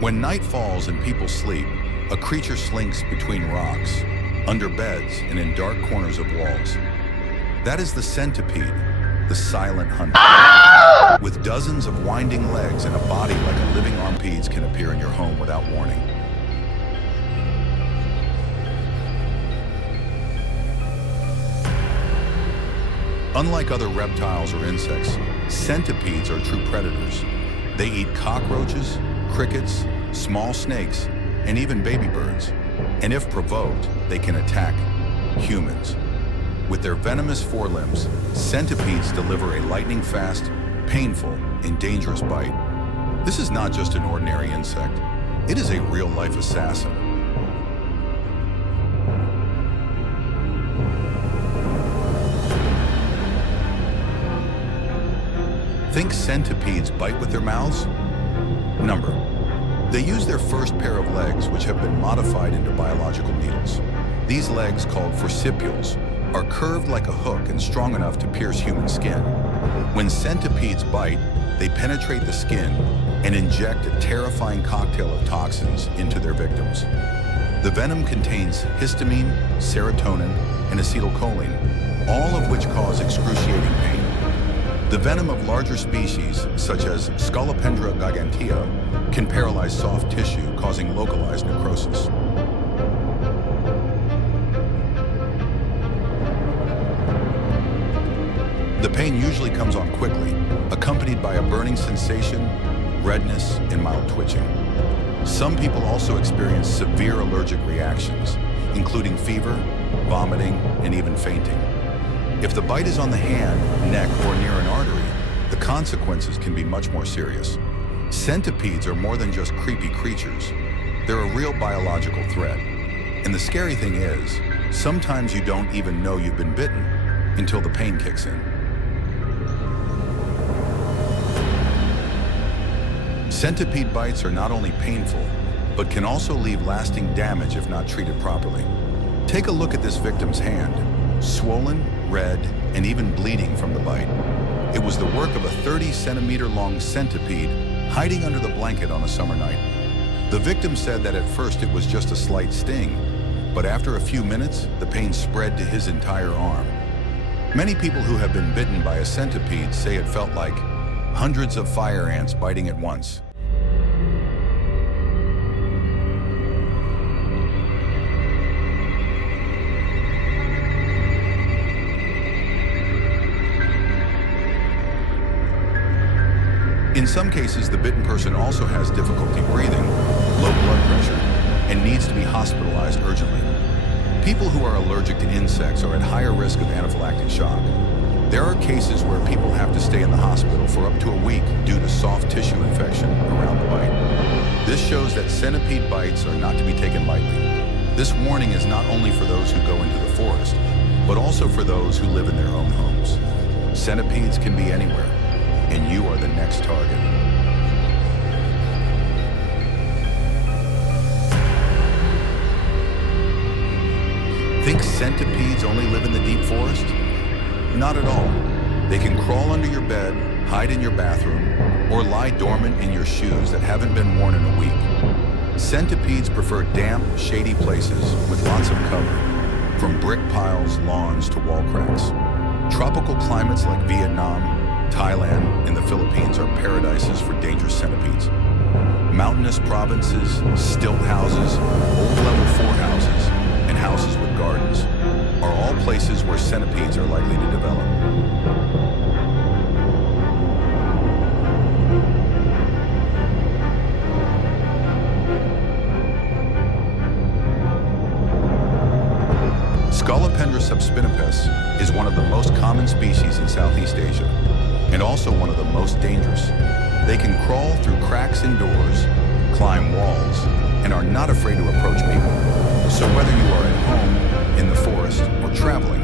When night falls and people sleep, a creature slinks between rocks, under beds, and in dark corners of walls. That is the centipede, the silent hunter. With dozens of winding legs and a body like a living armpeds can appear in your home without warning. Unlike other reptiles or insects, centipedes are true predators. They eat cockroaches, crickets, small snakes, and even baby birds. And if provoked, they can attack humans. With their venomous forelimbs, centipedes deliver a lightning-fast, painful, and dangerous bite. This is not just an ordinary insect. It is a real-life assassin. Think centipedes bite with their mouths? Number. They use their first pair of legs, which have been modified into biological needles. These legs, called forcipules, are curved like a hook and strong enough to pierce human skin. When centipedes bite, they penetrate the skin and inject a terrifying cocktail of toxins into their victims. The venom contains histamine, serotonin, and acetylcholine, all of which cause excruciating pain. The venom of larger species, such as Scolopendra gigantea, can paralyze soft tissue, causing localized necrosis. The pain usually comes on quickly, accompanied by a burning sensation, redness, and mild twitching. Some people also experience severe allergic reactions, including fever, vomiting, and even fainting. If the bite is on the hand, neck, or near an artery, the consequences can be much more serious. Centipedes are more than just creepy creatures. They're a real biological threat. And the scary thing is, sometimes you don't even know you've been bitten until the pain kicks in. Centipede bites are not only painful, but can also leave lasting damage if not treated properly. Take a look at this victim's hand, swollen, red, and even bleeding from the bite. It was the work of a 30-centimeter-long centipede hiding under the blanket on a summer night. The victim said that at first it was just a slight sting, but after a few minutes, the pain spread to his entire arm. Many people who have been bitten by a centipede say it felt like hundreds of fire ants biting at once. In some cases, the bitten person also has difficulty breathing, low blood pressure, and needs to be hospitalized urgently. People who are allergic to insects are at higher risk of anaphylactic shock. There are cases where people have to stay in the hospital for up to a week due to soft tissue infection around the bite. This shows that centipede bites are not to be taken lightly. This warning is not only for those who go into the forest, but also for those who live in their own homes. Centipedes can be anywhere, and you are the next target. Think centipedes only live in the deep forest? Not at all. They can crawl under your bed, hide in your bathroom, or lie dormant in your shoes that haven't been worn in a week. Centipedes prefer damp, shady places with lots of cover, from brick piles, lawns, to wall cracks. Tropical climates like Vietnam, Thailand, and the Philippines are paradises for dangerous centipedes. Mountainous provinces, stilt houses, old level 4 houses, and houses with gardens are all places where centipedes are likely to develop. Scolopendra subspinipes is one of the most common species in Southeast Asia, and also one of the most dangerous. They can crawl through cracks in doors, climb walls, and are not afraid to approach people. So whether you are at home, in the forest, or traveling,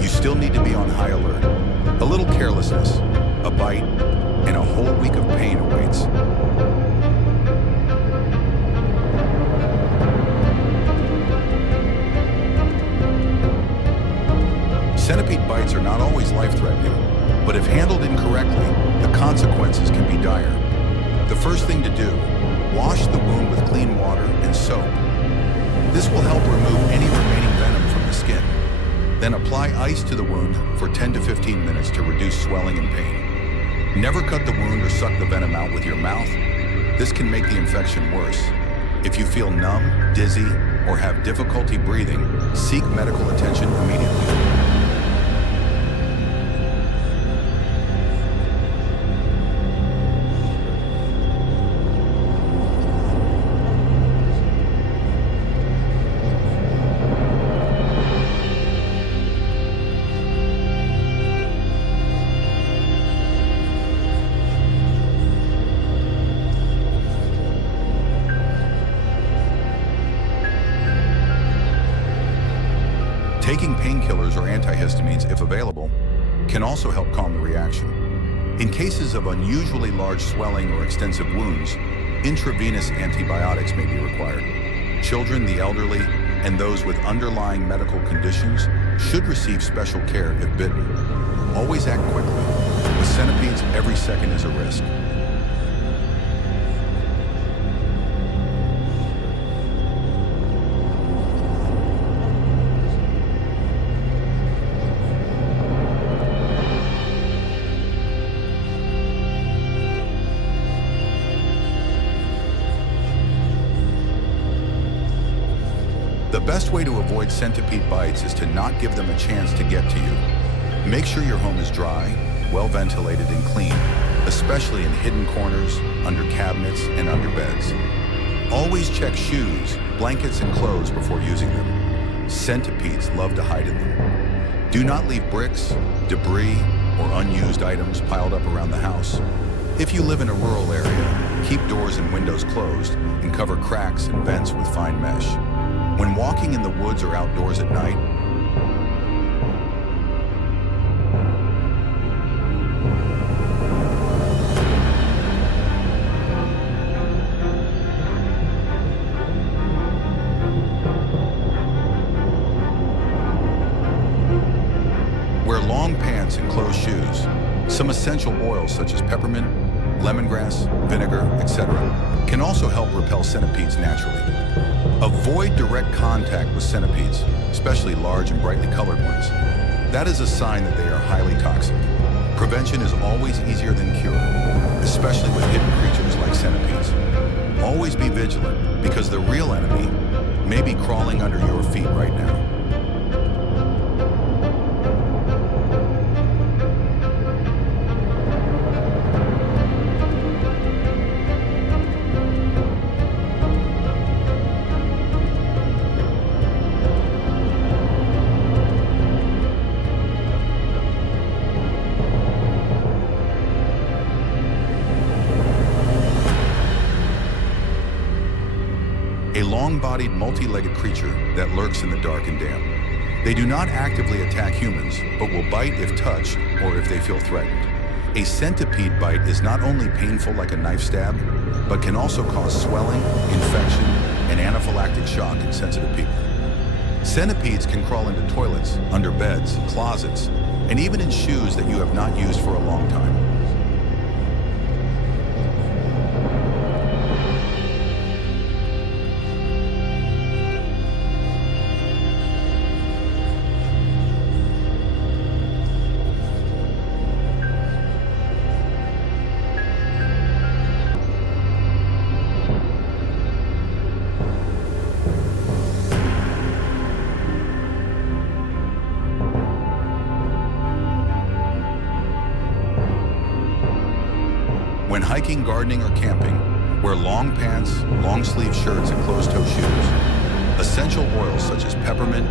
you still need to be on high alert. A little carelessness, a bite, and a whole week of pain awaits. Centipede bites are not always life-threatening, but if handled incorrectly, the consequences can be dire. The first thing to do Wash the wound with clean water and soap. This will help remove any remaining venom from the skin. Then apply ice to the wound for 10 to 15 minutes to reduce swelling and pain. Never cut the wound or suck the venom out with your mouth. This can make the infection worse. If you feel numb, dizzy, or have difficulty breathing, seek medical attention immediately. Taking painkillers or antihistamines, if available, can also help calm the reaction. In cases of unusually large swelling or extensive wounds, intravenous antibiotics may be required. Children, the elderly, and those with underlying medical conditions should receive special care if bitten. Always act quickly. With centipedes, every second is a risk. The best way to avoid centipede bites is to not give them a chance to get to you. Make sure your home is dry, well ventilated and clean, especially in hidden corners, under cabinets, and under beds. Always check shoes, blankets, and clothes before using them. Centipedes love to hide in them. Do not leave bricks, debris, or unused items piled up around the house. If you live in a rural area, keep doors and windows closed and cover cracks and vents with fine mesh. When walking in the woods or outdoors at night, wear long pants and closed shoes. Some essential oils such as peppermint, lemongrass, vinegar, etc. can also help repel centipedes naturally. Avoid direct contact with centipedes, especially large and brightly colored ones. That is a sign that they are highly toxic. Prevention is always easier than cure, especially with hidden creatures like centipedes. Always be vigilant, because the real enemy may be crawling under your feet right now. A long-bodied, multi-legged creature that lurks in the dark and damp. They do not actively attack humans, but will bite if touched or if they feel threatened. A centipede bite is not only painful like a knife stab, but can also cause swelling, infection, and anaphylactic shock in sensitive people. Centipedes can crawl into toilets, under beds, closets, and even in shoes that you have not used for a long time. When hiking, gardening, or camping, wear long pants, long-sleeve shirts, and closed-toe shoes. Essential oils such as peppermint,